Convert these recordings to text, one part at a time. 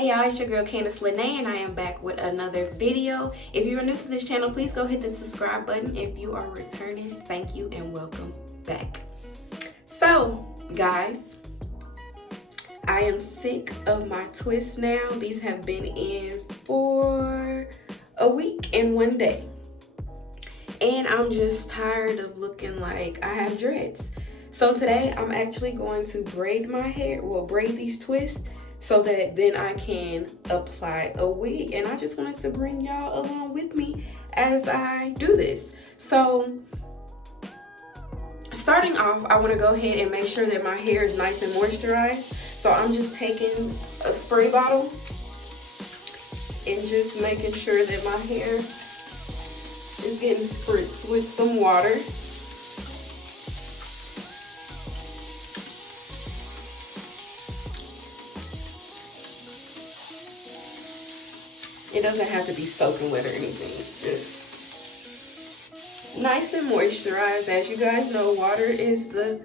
Hey y'all, it's your girl Candace Lene and I am back with another video. If you are new to this channel, please go hit the subscribe button. If you are returning, thank you and welcome back. So guys, I am sick of my twists now. These have been in for a week and 1 day. And I'm just tired of looking like I have dreads. So today I'm actually going to braid my hair, braid these twists, so that then I can apply a wig. And I just wanted to bring y'all along with me as I do this. So starting off, I want to go ahead and make sure that my hair is nice and moisturized. So I'm just taking a spray bottle and just making sure that my hair is getting spritzed with some water. It doesn't have to be soaking wet or anything, just nice and moisturized. As you guys know, water is the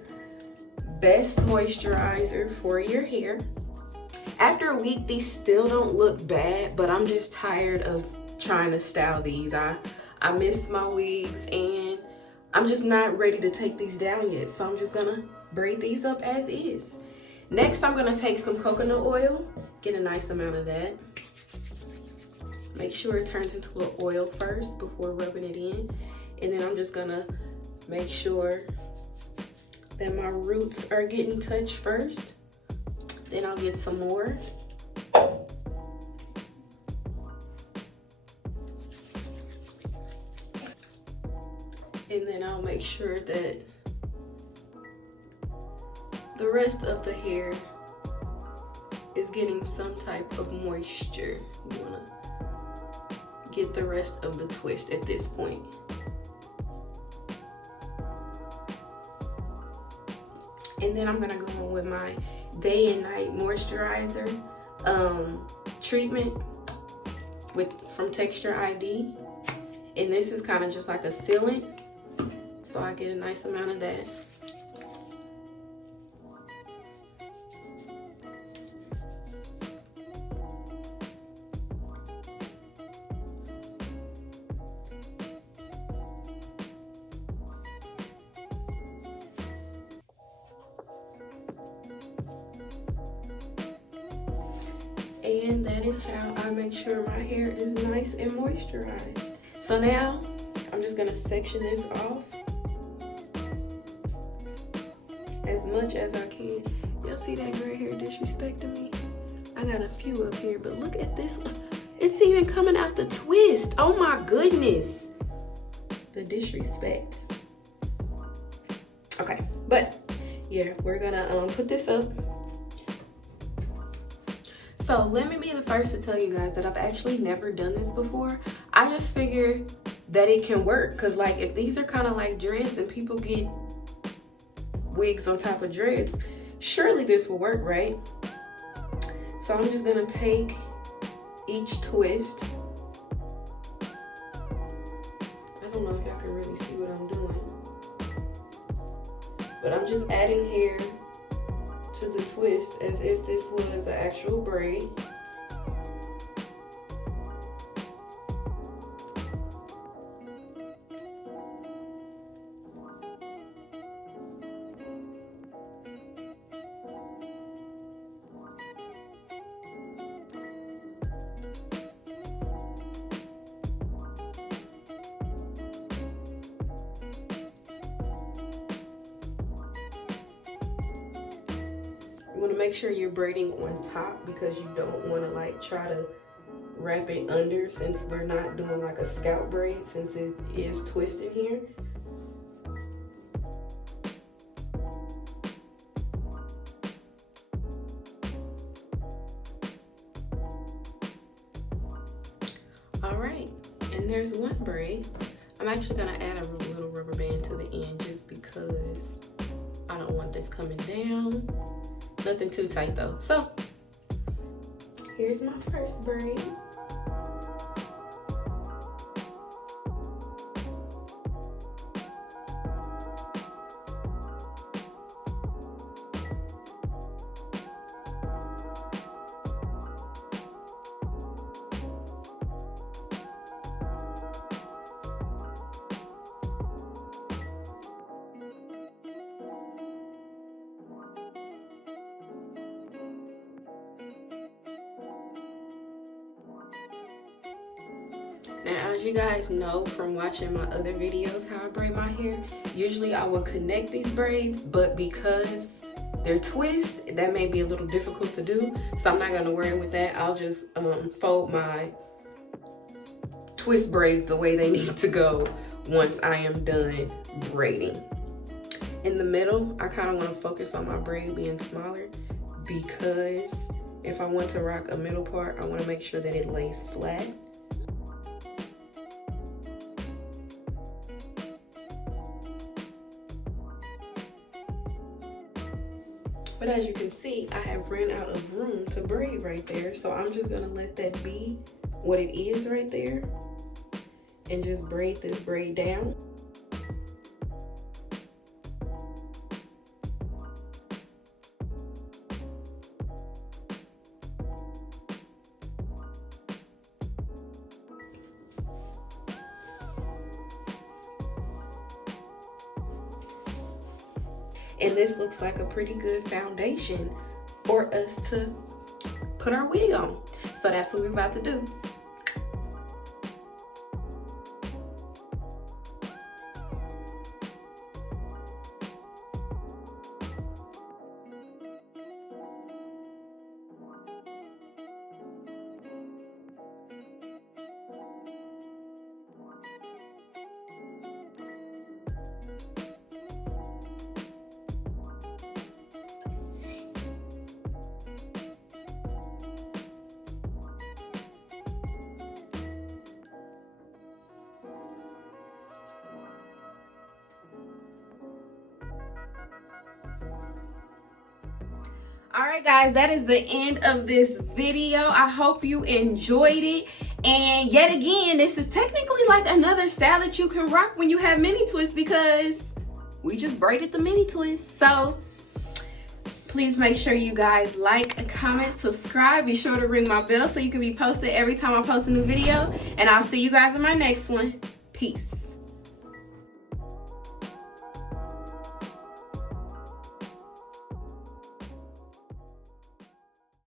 best moisturizer for your hair. After a week, these still don't look bad, but I'm just tired of trying to style these. I miss my wigs and I'm just not ready to take these down yet. So I'm just gonna braid these up as is. Next, I'm gonna take some coconut oil, get a nice amount of that. Make sure it turns into an oil first before rubbing it in. And then I'm just gonna make sure that my roots are getting touched first. Then I'll get some more. And then I'll make sure that the rest of the hair is getting some type of moisture. You wanna get the rest of the twist at this point. And then I'm gonna go on with my day and night moisturizer treatment from Texture ID. And this is kind of just like a sealant, so I get a nice amount of that. And that is how I make sure my hair is nice and moisturized. So now I'm just gonna section this off as much as I can. Y'all see that gray hair disrespecting me? I got a few up here, but look at this one. It's even coming out the twist. Oh my goodness. The disrespect. Okay, but yeah, we're gonna put this up. So let me be the first to tell you guys that I've actually never done this before. I just figured that it can work, because like if these are kind of like dreads and people get wigs on top of dreads, surely this will work, right? So I'm just gonna take each twist. I don't know if y'all can really see what I'm doing, but I'm just adding hair to the twist as if this was an actual braid. You want to make sure you're braiding on top, because you don't want to like try to wrap it under, since we're not doing like a scalp braid, since it is twisted here. All right, and there's one braid. I'm actually gonna add a little rubber band to the end just because I don't want this coming down. Nothing too tight though. So here's my first braid. Now, as you guys know from watching my other videos how I braid my hair, usually I would connect these braids, but because they're twists, that may be a little difficult to do, so I'm not gonna worry with that. I'll just fold my twist braids the way they need to go once I am done braiding. In the middle, I kind of want to focus on my braid being smaller, because if I want to rock a middle part, I want to make sure that it lays flat. But as you can see, I have ran out of room to braid right there, so I'm just gonna let that be what it is right there and just braid this braid down. And this looks like a pretty good foundation for us to put our wig on. So that's what we're about to do. Alright guys, that is the end of this video. I hope you enjoyed it. And yet again, this is technically like another style that you can rock when you have mini twists, because we just braided the mini twist. So please make sure you guys like, comment, subscribe. Be sure to ring my bell so you can be posted every time I post a new video. And I'll see you guys in my next one. Peace.